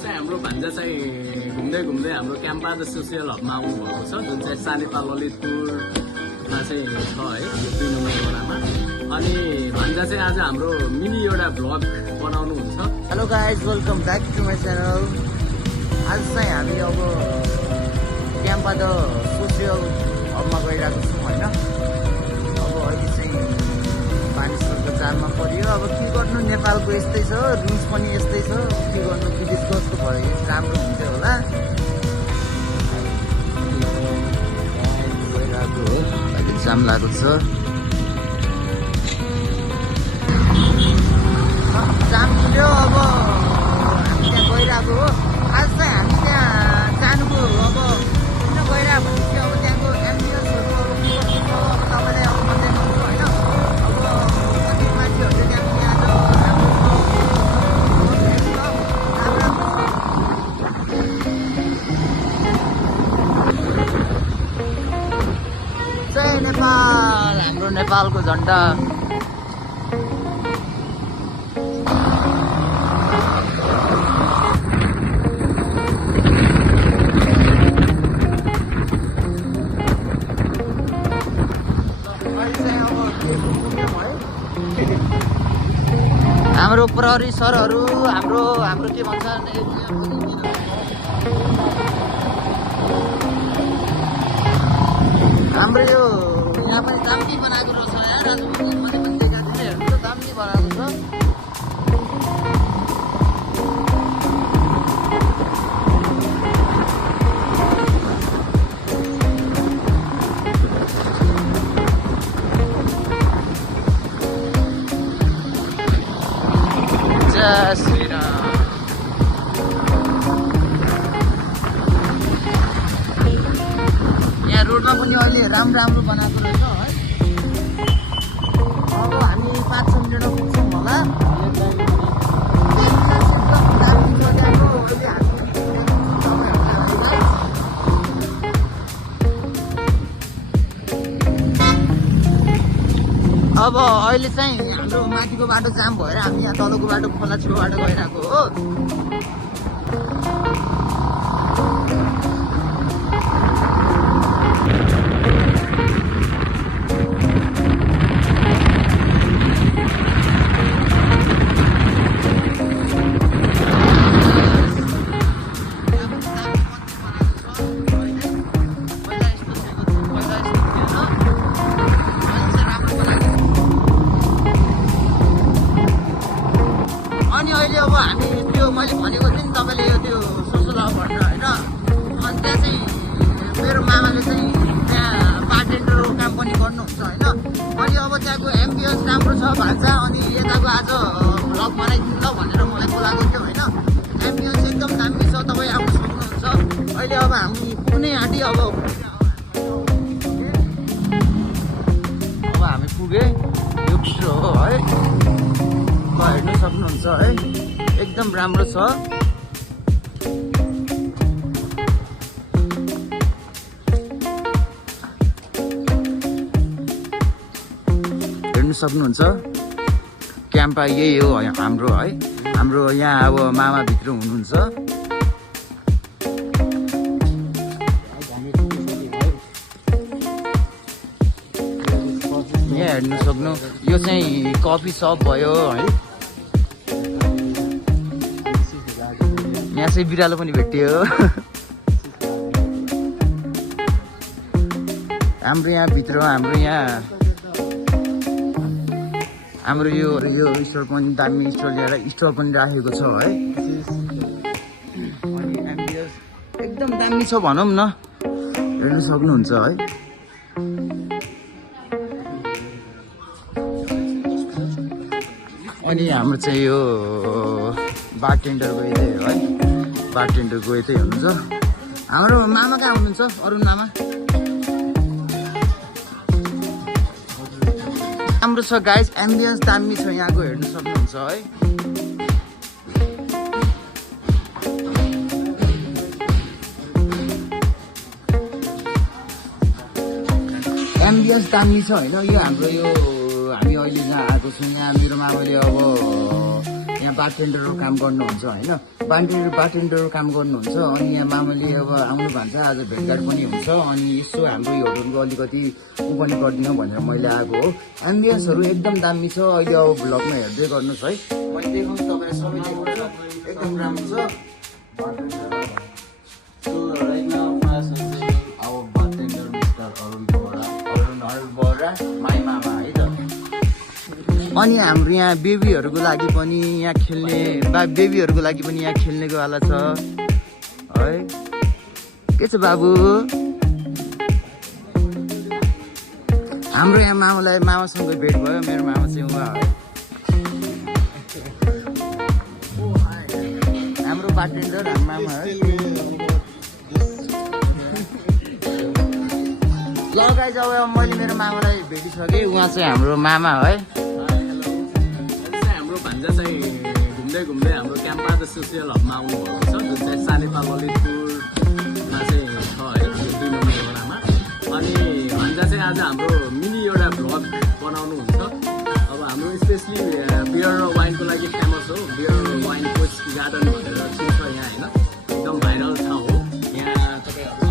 चाहिँ हाम्रो भान्जा चाहिँ घुम्दै घुम्दै हाम्रो क्याम्पा द सोसियल हबमा आउनुभएको छ, जुन चाहिँ सानेपा ललितपुरमा चाहिँ छ है, यो 2 नम्बर वडामा। अनि भान्जा चाहिँ आज हाम्रो मिनी एउटा भ्लग बनाउनुहुन्छ। Hello guys, welcome back to my channel. आज चाहिँ हामी अब क्याम्पा द सोसियल हबमा गइरहेको छौँ होइन। अब अहिले चाहिँ मानिसहरूको जालमा परियो। अब के गर्नु, नेपालको यस्तै छ, रुल्स पनि यस्तै छ। के गर्नु, विदेशको जस्तो भयो राम्रो हुन्थ्यो होला। गइरहेको हो, अहिले जाम लागेको छ। जाम मिल्यो। अब हामी त्यहाँ गइरहेको हो। आज चाहिँ हामी त्यहाँ जानुको अब किन गइरहेको भनेपछि अब त्यहाँको एम्बियन्सहरू अब के कस्तो छ अब तपाईँलाई अब म देखाउँछु होइन। अब कति मान्छेहरूले त्यहाँ जय नेपाल, हाम्रो नेपालको झन्डा। हाम्रो प्रहरी सरहरू हाम्रो के भन्छ हाम्रो यो यहाँ पनि दामी बनाएको रहेछ यार। आज मैले पनि देखाएको थिएँ, हेर्नु त दामी बनाएको छ। यहाँ रोडमा पनि अहिले राम्रो बनाएको रहेछ है। अब हामी 5-6 मिनटमा पुग्छौँ होला। अब अहिले चाहिँ हाम्रो माथिको बाटो जाम भएर हामी यहाँ तलको बाटो खोला छेउ बाटो गइरहेको हो। अनि अहिले अब हामी त्यो मैले भनेको थिएँ नि तपाईँले यो त्यो सोसल हब भनेर होइन। अनि त्यहाँ चाहिँ मेरो मामाले चाहिँ त्यहाँ बारटेन्डरको काम पनि गर्नुहुन्छ होइन। अनि अब त्यहाँको एम्बियन्स राम्रो छ भान्जा। अनि यताको आज भ्लग बनाइदिनु ल भनेर मलाई बोलाएको थियो होइन। एम्बियन्स एकदम दामी छ, तपाईँ आउनु सक्नुहुन्छ। अहिले अब हामी पुग्नै आँटी। अब हामी पुगेँ, यो भित्र हो है, हेर्नु सक्नुहुन्छ है, एकदम राम्रो छ। हेर्नु सक्नुहुन्छ क्याम्पा यही हो हाम्रो है। हाम्रो यहाँ अब मामा भित्र हुनुहुन्छ। यहाँ हेर्नु सक्नु, यो चाहिँ कफी सप भयो है। यहाँ चाहिँ बिरालो पनि भेटियो। हाम्रो यहाँ भित्र हाम्रो यो स्टल पनि दामी स्टल पनि राखेको छ है। अनि एम्बियन्स एकदम दामी छ भनौँ न, हेर्नु सक्नुहुन्छ है। अनि हाम्रो चाहिँ यो बारटेन्डर गइदियो है, बारटेन्डर गइदियो हुनुहुन्छ। हाम्रो मामा कहाँ हुनुहुन्छ, अरुण मामा? राम्रो छ गाइज, एम्बियन्स दामी छ यहाँको, हेर्नु सक्नुहुन्छ है। एम्बियन्स दामी छ होइन। यो हाम्रो यो हामी अहिले जहाँ आएको छौँ, यहाँ मेरो मामाले अब यहाँ बारटेन्डरको काम गर्नुहुन्छ होइन, बारटेन्डरको काम गर्नुहुन्छ। अनि यहाँ मामाले अब आउनु भन्छ, आज भेटघाट पनि हुन्छ। अनि यसो हाम्रो यो होटलको अलिकति ऊ पनि गरिदिनु भनेर मैले आएको हो। एम्बियन्सहरू एकदम दामी छ। अहिले अब भ्लगमा हेर्दै गर्नुहोस् है, मैले देखाउँछु तपाईँलाई, सबै देखाउँछु, एकदम राम्रो छ। So right now, first is our bartender, Mr. Arun Bora. Bora my मामा है त। अनि हाम्रो यहाँ बेबीहरूको लागि पनि यहाँ खेल्ने बेबीहरूको लागि पनि यहाँ खेल्नेको वाला छ है। के छ बाबु? हाम्रो यहाँ मामासँग भेट भयो, मेरो मामा चाहिँ उहाँ है। हाम्रो बारटेन्डर हाम्रो मामा है। ल गाइज, अब मैले मेरो मामालाई भेटिसकेँ, उहाँ चाहिँ हाम्रो मामा है। हाम्रो भान्जा चाहिँ घुम्दै घुम्दै हाम्रो क्याम्पा द सोसियल हबमा आउनुभएको छ, जुन चाहिँ सानेपा ललितपुरमा चाहिँ छ है, यो 2 नम्बर वडामा। अनि भान्जा चाहिँ आज हाम्रो मिनी एउटा भ्लग बनाउनुहुन्छ। अब हाम्रो स्पेसली बियर र वाइनको लागि फेमस हो, बियर र वाइन कोच गार्डन भनेर चिन्छ यहाँ होइन, एकदम भाइरल ठाउँ हो। यहाँ तपाईँहरू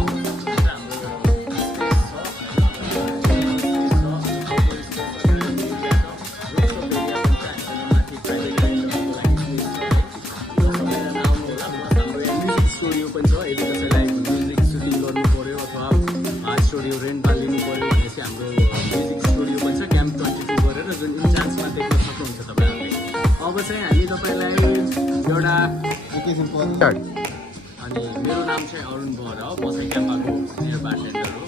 स्टुडियो रेन्टमा लिनु पऱ्यो भने चाहिँ हाम्रो म्युजिक स्टुडियो पनि छ, क्याम्प 22 गरेर, जुन इन्चान्समा देख्न सक्नुहुन्छ तपाईँहरूले। अब चाहिँ हामी तपाईँलाई एउटा अनि मेरो नाम चाहिँ अरुण बोहरा हो, म चाहिँ क्याम्पाको सिनियर बारटेन्डर हो।